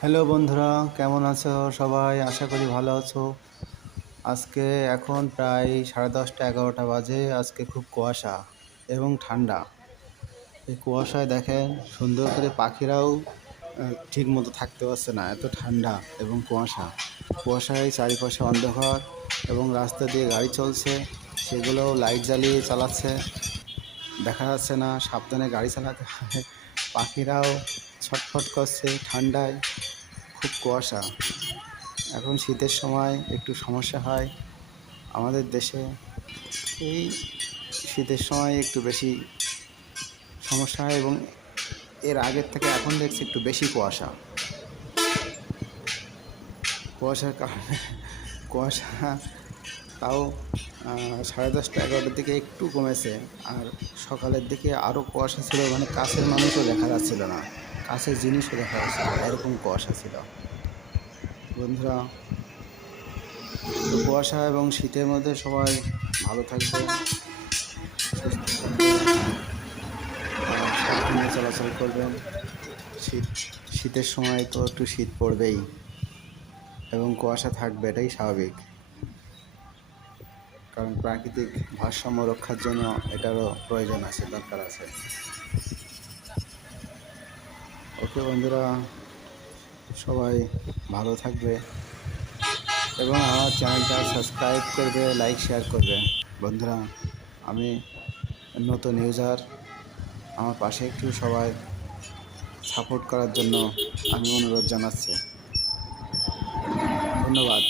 Hello বন্ধুরা, কেমন আছো সবাই? আশা করি ভালো আছো। আজকে এখন প্রায় 10:30 11টা বাজে। আজকে খুব কুয়াশা এবং ঠান্ডা। এই কুয়াশায় দেখেন সুন্দর করে পাখিরাও ঠিক মতো থাকতে পারছে না, এত ঠান্ডা এবং কুয়াশা। কুয়াশায় চারিপাশে অন্ধকার এবং রাস্তা দিয়ে গাড়ি চলছে, সেগুলোও লাইট জ্বালিয়ে চালাচ্ছে, দেখা যাচ্ছে না, সাবধানে গাড়ি চালাতে হয়। পাখিরাও ছটফট করছে ঠান্ডায়, খুব কুয়াশা। এখন শীতের সময় একটু সমস্যা হয় আমাদের দেশে। এই শীতের সময় একটু বেশি সমস্যা হয় এবং এর আগের থেকে এখন দেখছি একটু বেশি কুয়াশা। কুয়াশার কারণে কুয়াশা তাও 10:30 11টার দিকে একটু কমেছে। আর সকালের দিকে আরও কুয়াশা ছিল, মানে কাছের মানুষও দেখা যাচ্ছিল না, কাছের জিনিসও দেখা যাচ্ছিল না, এরকম কুয়াশা ছিল। বন্ধুরা, তো কুয়াশা এবং শীতের মধ্যে সবাই ভালো থাকবে, সুস্থ থাকবে, আর সাবধানে চলাচল করবেন। শীত শীতের সময় তো একটু শীত পড়বেই এবং কুয়াশা থাকবে, এটাই স্বাভাবিক, কারণ প্রাকৃতিক ভারসাম্য রক্ষার জন্য এটারও প্রয়োজন আছে, দরকার আছে। ওকে বন্ধুরা, সবাই ভালো থাকবে এবং আমার চ্যানেলটা সাবস্ক্রাইব করবে, লাইক শেয়ার করবে। বন্ধুরা, আমি নতুন ইউজার, আমার পাশে একটু সবাই সাপোর্ট করার জন্য আমি অনুরোধ জানাচ্ছি। ধন্যবাদ।